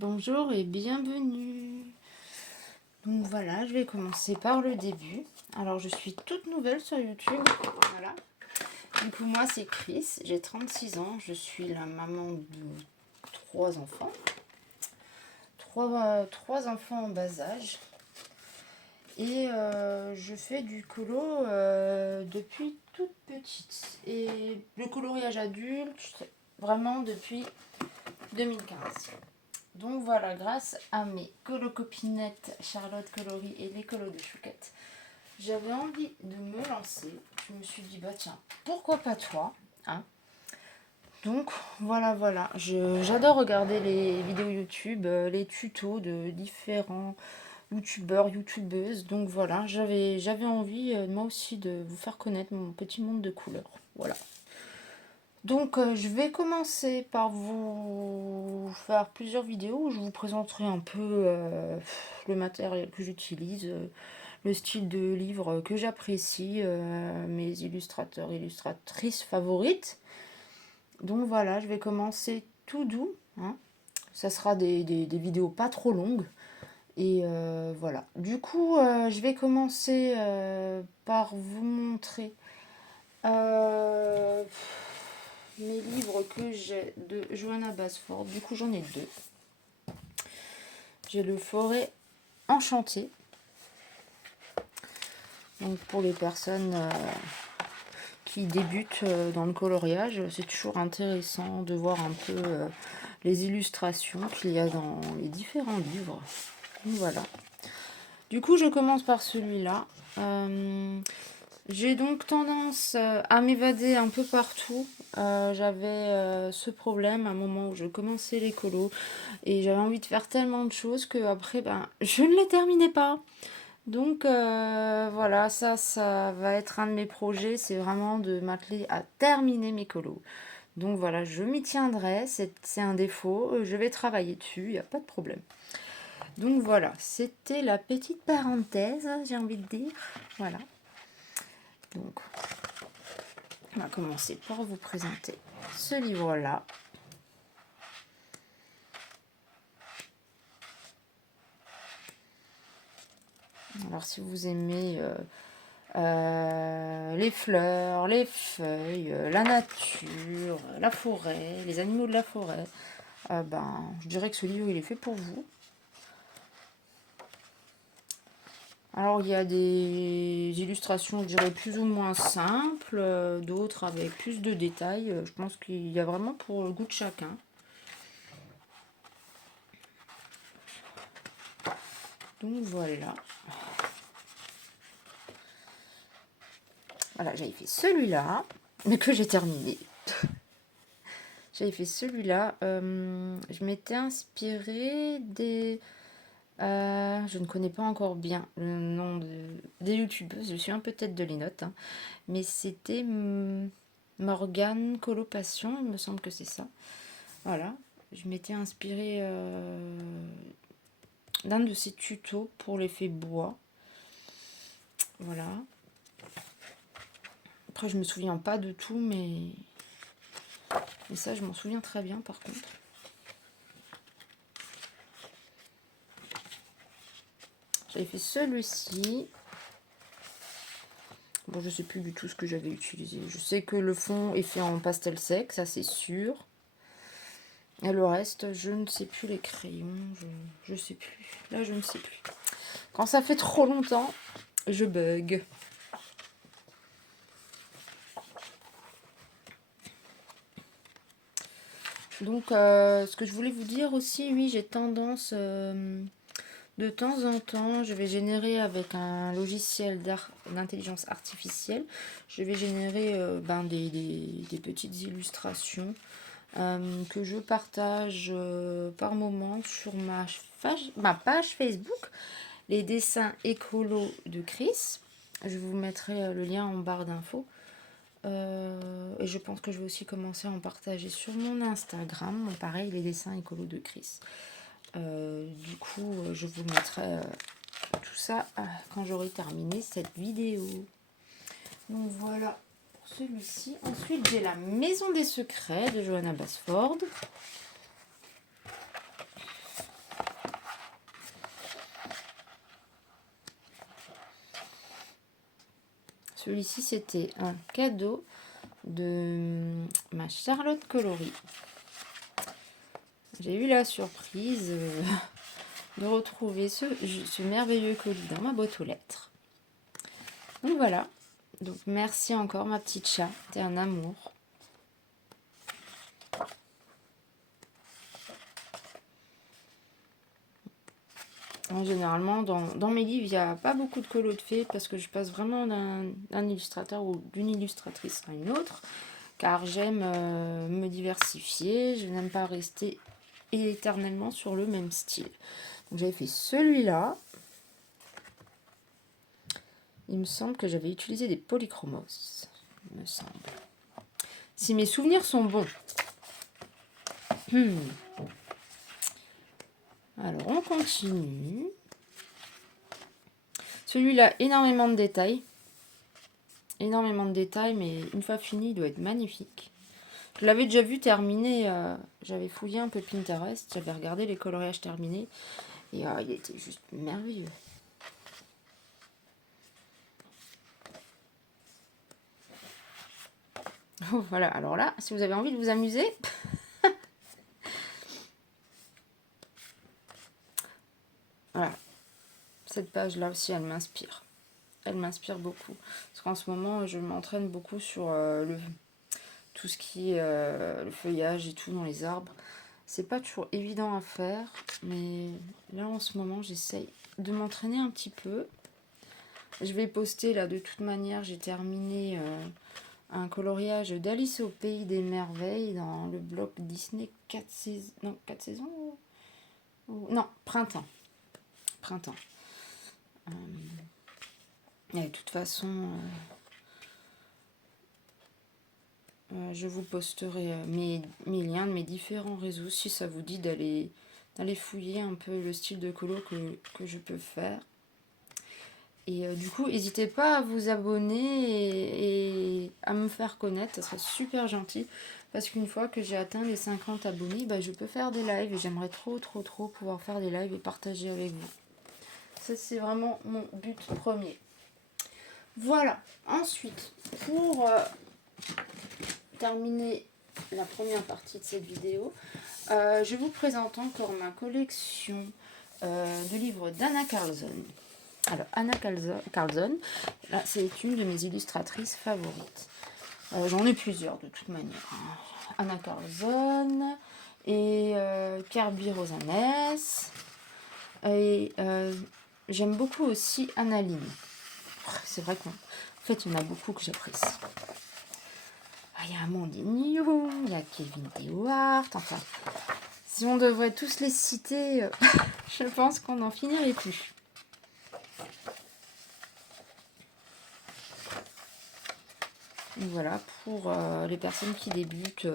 Bonjour et bienvenue. Donc voilà, je vais commencer par le début. Alors je suis toute nouvelle sur YouTube. Voilà. Du coup moi c'est Chris, j'ai 36 ans, je suis la maman de 3 enfants. Trois enfants en bas âge. Et je fais du colo depuis toute petite. Et le coloriage adulte, vraiment depuis 2015. Donc voilà, grâce à mes colocopinettes Charlotte Coloris et les colos de Chouquette, j'avais envie de me lancer. Je me suis dit, bah tiens, pourquoi pas toi, hein? Donc voilà. J'adore regarder les vidéos YouTube, les tutos de différents youtubeurs, youtubeuses. Donc voilà, j'avais envie moi aussi de vous faire connaître mon petit monde de couleurs. Voilà. Donc je vais commencer par vous faire plusieurs vidéos où je vous présenterai un peu le matériel que j'utilise, le style de livre que j'apprécie, mes illustrateurs, illustratrices favorites. Donc voilà, je vais commencer tout doux, hein. Ça sera des vidéos pas trop longues. Et voilà. Du coup, je vais commencer par vous montrer euh, mes livres que j'ai de Johanna Basford. Du coup, j'en ai deux. J'ai le Forêt enchantée. Donc, pour les personnes qui débutent dans le coloriage, c'est toujours intéressant de voir un peu les illustrations qu'il y a dans les différents livres. Donc, voilà. Du coup, je commence par celui-là. J'ai donc tendance à m'évader un peu partout. J'avais ce problème à un moment où je commençais les colos et j'avais envie de faire tellement de choses que après, je ne les terminais pas. Donc voilà, ça va être un de mes projets, c'est vraiment de m'atteler à terminer mes colos. Donc voilà, je m'y tiendrai, c'est un défaut, je vais travailler dessus, il n'y a pas de problème. Donc voilà, c'était la petite parenthèse, j'ai envie de dire. Voilà. Donc, on va commencer par vous présenter ce livre-là. Alors, si vous aimez les fleurs, les feuilles, la nature, la forêt, les animaux de la forêt, je dirais que ce livre, il est fait pour vous. Alors, il y a des illustrations, je dirais, plus ou moins simples, d'autres avec plus de détails. Je pense qu'il y a vraiment pour le goût de chacun. Donc, voilà. Voilà, j'avais fait celui-là, mais que j'ai terminé. J'avais fait celui-là. Je m'étais inspirée des... je ne connais pas encore bien le nom des youtubeuses. Je suis un peu tête de les notes. Hein. Mais c'était Morgane Colopassion, il me semble que c'est ça. Voilà. Je m'étais inspirée d'un de ses tutos pour l'effet bois. Voilà. Après, je me souviens pas de tout, mais ça, je m'en souviens très bien par contre. J'avais fait celui-ci. Bon, je sais plus du tout ce que j'avais utilisé. Je sais que le fond est fait en pastel sec, ça c'est sûr. Et le reste, je ne sais plus les crayons. Je sais plus. Là, je ne sais plus. Quand ça fait trop longtemps, je bug. Donc, ce que je voulais vous dire aussi, oui, j'ai tendance, de temps en temps, je vais générer avec un logiciel d'intelligence artificielle, je vais générer des petites illustrations que je partage par moment sur ma page Facebook, les dessins écolos de Chris. Je vous mettrai le lien en barre d'infos. Et je pense que je vais aussi commencer à en partager sur mon Instagram. Pareil, les dessins écolos de Chris. Du coup, je vous mettrai tout ça quand j'aurai terminé cette vidéo. Donc voilà pour celui-ci. Ensuite, j'ai la Maison des Secrets de Johanna Basford. Celui-ci, c'était un cadeau de ma Charlotte Coloris. J'ai eu la surprise de retrouver ce merveilleux colis dans ma boîte aux lettres. Donc voilà. Donc merci encore ma petite chat, t'es un amour. Généralement, dans mes livres, il n'y a pas beaucoup de colos de fées parce que je passe vraiment d'un illustrateur ou d'une illustratrice à une autre, car j'aime me diversifier, je n'aime pas rester éternellement sur le même style. Donc j'avais fait celui-là. Il me semble que j'avais utilisé des polychromos, il me semble. Si mes souvenirs sont bons. Alors, on continue. Celui-là, énormément de détails. Énormément de détails, mais une fois fini, il doit être magnifique. Je l'avais déjà vu terminé. J'avais fouillé un peu Pinterest. J'avais regardé les coloriages terminés. Et il était juste merveilleux. Oh, voilà, alors là, si vous avez envie de vous amuser... Voilà. Cette page-là aussi, elle m'inspire. Elle m'inspire beaucoup. Parce qu'en ce moment, je m'entraîne beaucoup sur tout ce qui est le feuillage et tout dans les arbres. C'est pas toujours évident à faire. Mais là, en ce moment, j'essaye de m'entraîner un petit peu. Je vais poster, là, de toute manière, j'ai terminé un coloriage d'Alice au Pays des Merveilles dans le blog Disney 4 saisons. Non, 4 saisons non, printemps. Printemps. Et de toute façon, je vous posterai mes liens de mes différents réseaux si ça vous dit d'aller fouiller un peu le style de colo que je peux faire. Et du coup, n'hésitez pas à vous abonner et à me faire connaître, ça serait super gentil. Parce qu'une fois que j'ai atteint les 50 abonnés, je peux faire des lives et j'aimerais trop pouvoir faire des lives et partager avec vous. Ça, c'est vraiment mon but premier. Voilà. Ensuite, pour terminer la première partie de cette vidéo, je vous présente encore ma collection de livres d'Anna Carlzon. Alors, Anna Carlzon, là, c'est une de mes illustratrices favorites. J'en ai plusieurs de toute manière. Anna Carlzon et Kirby Rosanes. Et j'aime beaucoup aussi Annaline. C'est vrai qu'en fait, il y en a beaucoup que j'apprécie. Il y a Amandine New, il y a Kevin Dewart, enfin, si on devrait tous les citer, je pense qu'on n'en finirait plus. Et voilà, pour les personnes qui débutent,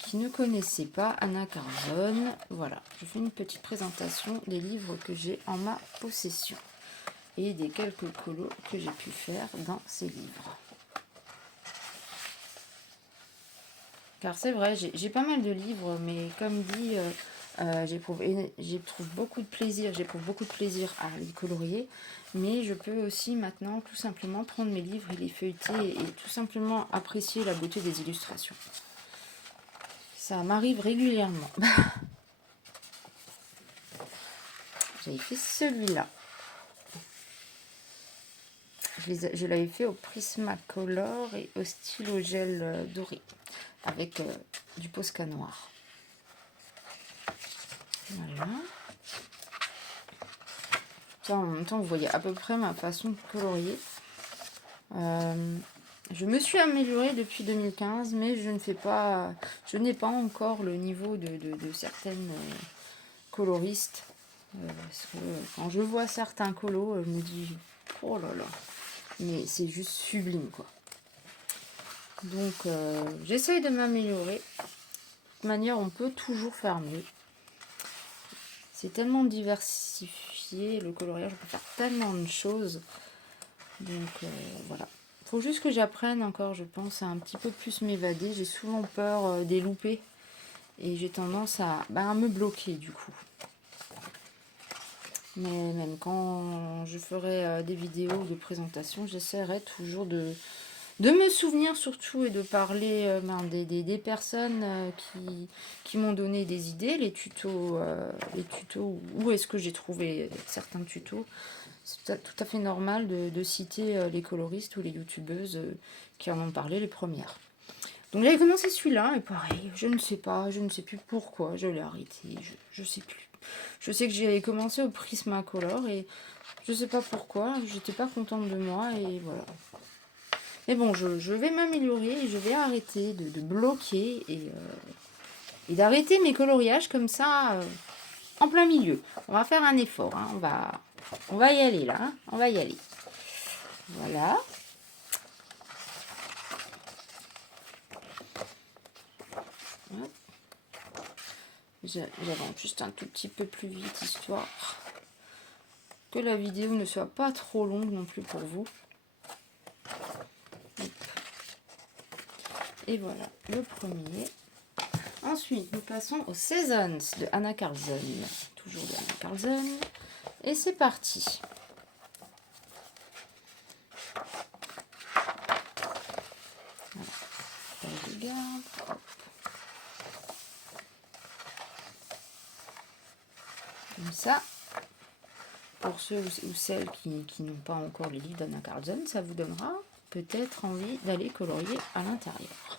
qui ne connaissaient pas Anna Carlzon, voilà, je fais une petite présentation des livres que j'ai en ma possession et des quelques colos que j'ai pu faire dans ces livres. Car c'est vrai, j'ai pas mal de livres, mais comme dit, j'éprouve beaucoup de plaisir à les colorier, mais je peux aussi maintenant tout simplement prendre mes livres et les feuilleter et tout simplement apprécier la beauté des illustrations. Ça m'arrive régulièrement. J'avais fait celui-là. Je l'avais fait au Prismacolor et au stylo gel doré, avec du Posca noir. Voilà. Ça, en même temps, vous voyez à peu près ma façon de colorier. Je me suis améliorée depuis 2015, mais je n'ai pas encore le niveau de certaines coloristes. Parce que quand je vois certains colos, je me dis, oh là là, mais c'est juste sublime, quoi. Donc, j'essaye de m'améliorer. De toute manière, on peut toujours faire mieux. C'est tellement diversifié, le coloriage, on peut faire tellement de choses. Donc, voilà. Faut juste que j'apprenne encore, je pense, à un petit peu plus m'évader. J'ai souvent peur des loupés. Et j'ai tendance à me bloquer, du coup. Mais même quand je ferai des vidéos ou de présentations, j'essaierai toujours de me souvenir surtout et de parler des personnes qui m'ont donné des idées, les tutos, où est-ce que j'ai trouvé certains tutos. C'est tout à fait normal de citer les coloristes ou les youtubeuses qui en ont parlé les premières. Donc j'avais commencé celui-là et pareil, je ne sais plus pourquoi je l'ai arrêté, je sais plus. Je sais que j'avais commencé au Prismacolor et je sais pas pourquoi, j'étais pas contente de moi et voilà. Mais bon, je vais m'améliorer et je vais arrêter de bloquer et d'arrêter mes coloriages comme ça en plein milieu. On va faire un effort, hein. On va y aller là, hein. On va y aller. Voilà. J'avance juste un tout petit peu plus vite, histoire que la vidéo ne soit pas trop longue non plus pour vous. Et voilà, le premier. Ensuite, nous passons aux Seasons de Anna Karlzon. Toujours de Anna Karlzon. Et c'est parti. Voilà. Je garde. Hop. Comme ça. Pour ceux ou celles qui n'ont pas encore les livres d'Anna Karlzon, ça vous donnera peut-être envie d'aller colorier à l'intérieur.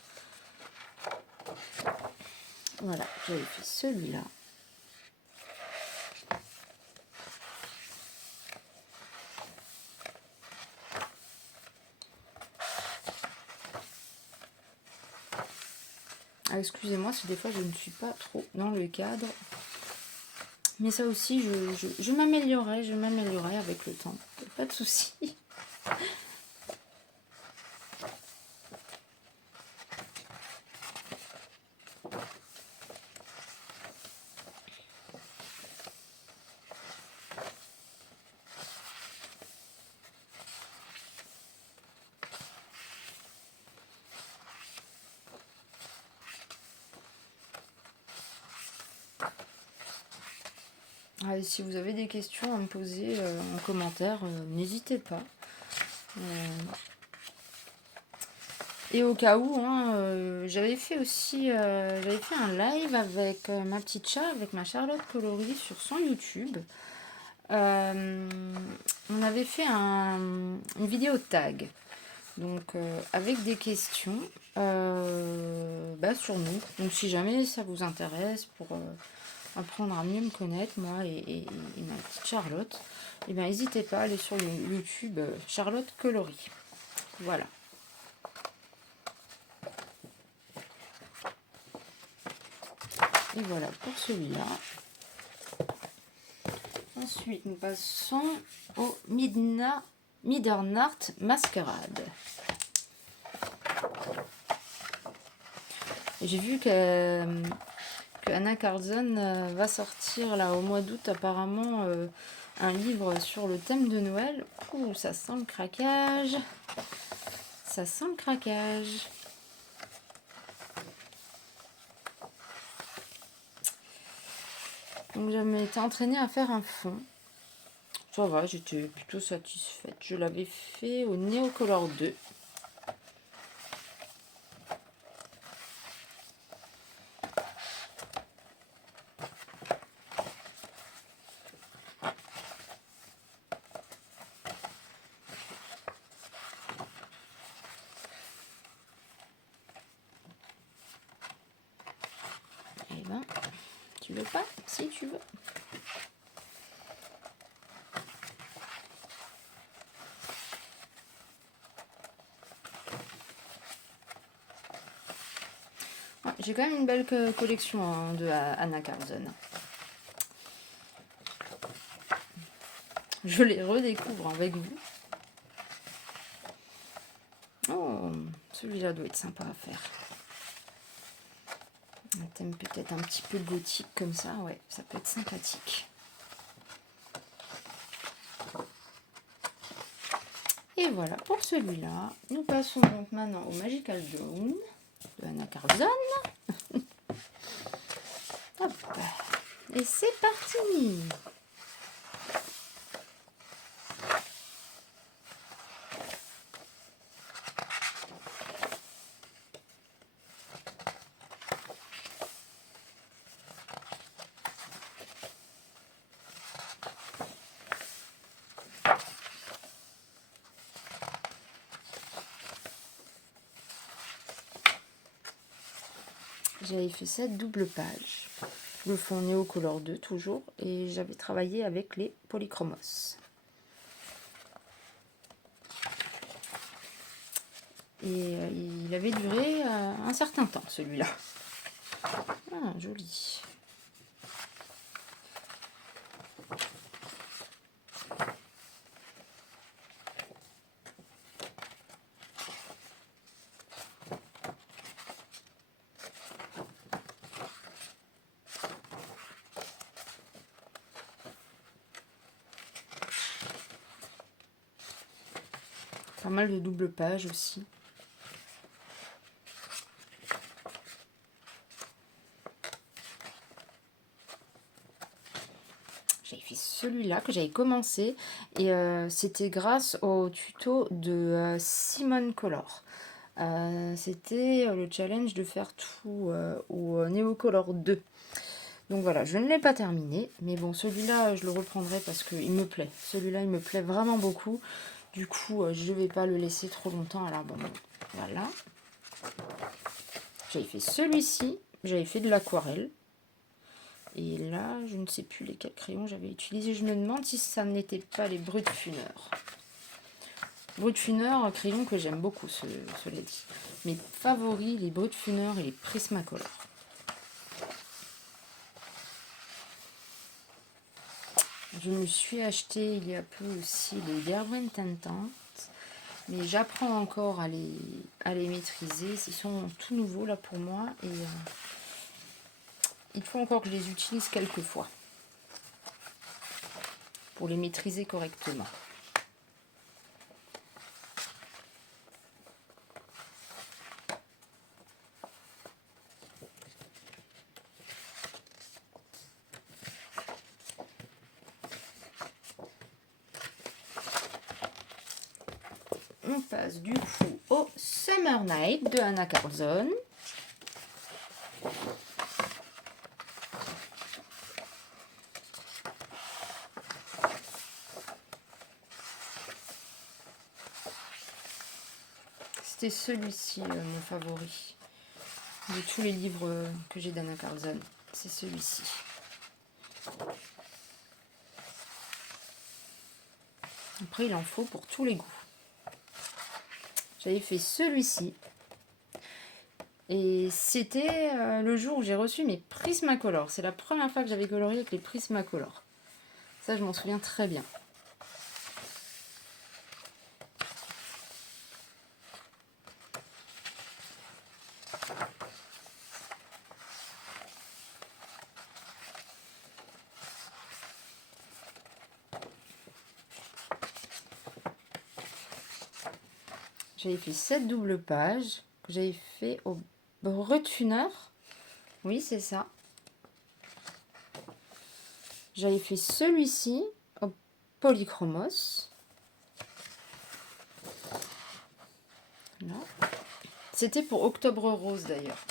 Voilà, j'avais fait celui-là. Ah, excusez-moi si des fois je ne suis pas trop dans le cadre. Mais ça aussi, je m'améliorerai avec le temps. Pas de souci. Ah, si vous avez des questions à me poser en commentaire, n'hésitez pas. Et au cas où, hein, j'avais fait un live avec ma petite chat, avec ma Charlotte Coloris sur son YouTube. On avait fait une vidéo tag, donc avec des questions sur nous. Donc si jamais ça vous intéresse pour apprendre à mieux me connaître, moi et ma petite Charlotte, et bien n'hésitez pas à aller sur le YouTube Charlotte Coloris. Voilà. Et voilà pour celui-là. Ensuite, nous passons au Midernart Masquerade. J'ai vu que Anna Karlzon va sortir là au mois d'août apparemment un livre sur le thème de Noël. Ouh, ça sent le craquage. Ça sent le craquage. Donc je m'étais entraînée à faire un fond. Ça va, j'étais plutôt satisfaite. Je l'avais fait au Neocolor 2. Eh ben, tu veux pas? Si tu veux. J'ai quand même une belle collection de Anna Karlzon. Je les redécouvre avec vous. Oh, celui-là doit être sympa à faire. Un thème peut-être un petit peu gothique comme ça, ouais, ça peut être sympathique. Et voilà pour celui-là. Nous passons donc maintenant au Magical Dawn de Anna Karlzon. Hop. Et c'est parti. j'avais fait cette double page. Le fond Neocolor 2 toujours. Et j'avais travaillé avec les Polychromos. Et il avait duré un certain temps, celui-là. Ah, joli. Pas mal de double pages aussi. J'avais fait celui-là que j'avais commencé et c'était grâce au tuto de Simone Color. C'était le challenge de faire tout au Neocolor 2. Donc voilà, je ne l'ai pas terminé, mais bon, celui-là, je le reprendrai parce qu'il me plaît. Celui-là, il me plaît vraiment beaucoup. Du coup, je ne vais pas le laisser trop longtemps. Alors bon, voilà. J'avais fait celui-ci, j'avais fait de l'aquarelle. Et là, je ne sais plus lesquels crayons j'avais utilisé. Je me demande si ça n'était pas les Brutfuner. Brutfuner, crayon que j'aime beaucoup, cela dit. Mes favoris, les Brutfuner et les Prismacolor. Je me suis acheté il y a peu aussi les Derwent Tintant, mais j'apprends encore à les maîtriser. Ils sont tout nouveaux là pour moi et il faut encore que je les utilise quelques fois pour les maîtriser correctement. On passe du coup au Summer Night de Anna Carlson. C'était celui-ci mon favori de tous les livres que j'ai d'Anna Carlson. C'est celui-ci. Après, il en faut pour tous les goûts. J'avais fait celui-ci. Et c'était le jour où j'ai reçu mes Prismacolor. C'est la première fois que j'avais colorié avec les Prismacolor. Ça, je m'en souviens très bien. J'avais fait cette double page que j'avais fait au Brutfuner. Oui, c'est ça. J'avais fait celui-ci au Polychromos. C'était pour Octobre Rose d'ailleurs.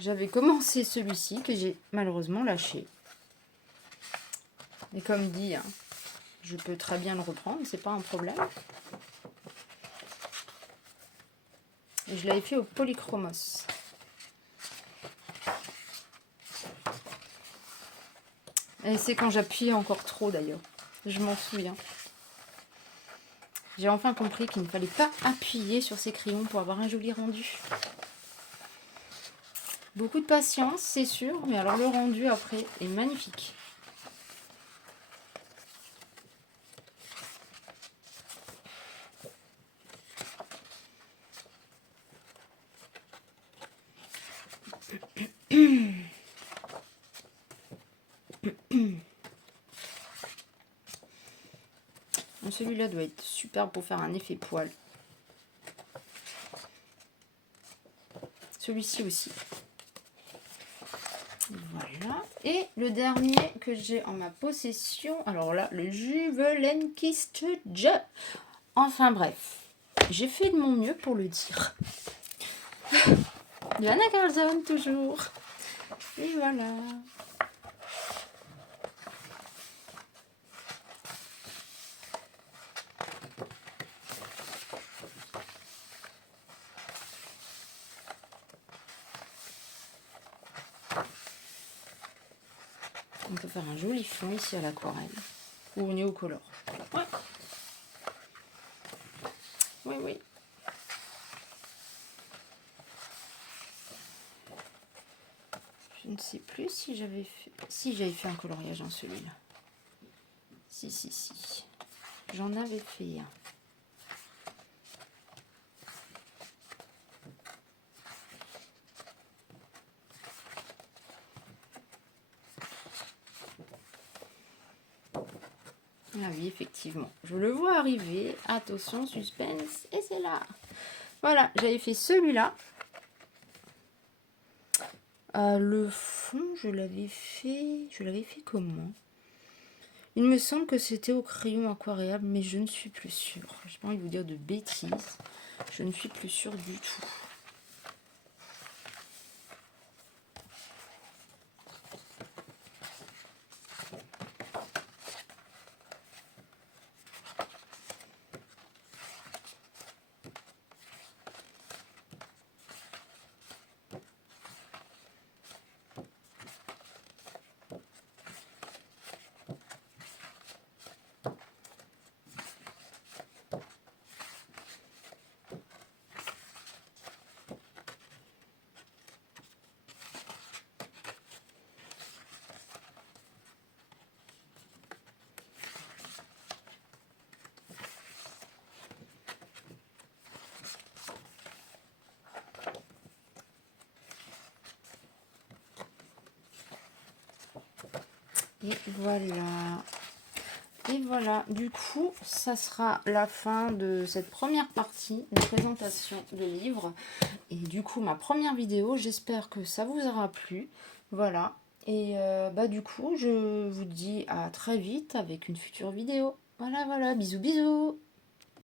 J'avais commencé celui-ci que j'ai malheureusement lâché. Et comme dit, hein, je peux très bien le reprendre, c'est pas un problème. Et je l'avais fait au Polychromos. Et c'est quand j'appuyais encore trop d'ailleurs. Je m'en souviens. J'ai enfin compris qu'il ne fallait pas appuyer sur ces crayons pour avoir un joli rendu. Beaucoup de patience, c'est sûr, mais alors le rendu après est magnifique. Celui-là doit être super pour faire un effet poil. Celui-ci aussi. Voilà. Et le dernier que j'ai en ma possession, alors là, le Juwelenkiste Jeu. Enfin bref, j'ai fait de mon mieux pour le dire. De Anna Carlson toujours. Et voilà. On peut faire un joli fond ici à l'aquarelle ou au néocolore. Ouais. Oui, oui. Je ne sais plus si j'avais fait... Si, j'avais fait un coloriage dans celui-là. Si. J'en avais fait un. Ah oui, effectivement. Je le vois arriver. Attention, suspense. Et c'est là. Voilà, j'avais fait celui-là. Le fond, je l'avais fait comment? Il me semble que c'était au crayon aquarellable, mais je ne suis plus sûre. Je n'ai pas envie de vous dire de bêtises. Je ne suis plus sûre du tout. Et voilà. Et voilà, du coup, ça sera la fin de cette première partie de présentation de livre. Et du coup, ma première vidéo, j'espère que ça vous aura plu. Voilà. Et du coup, je vous dis à très vite avec une future vidéo. Voilà, bisous, bisous.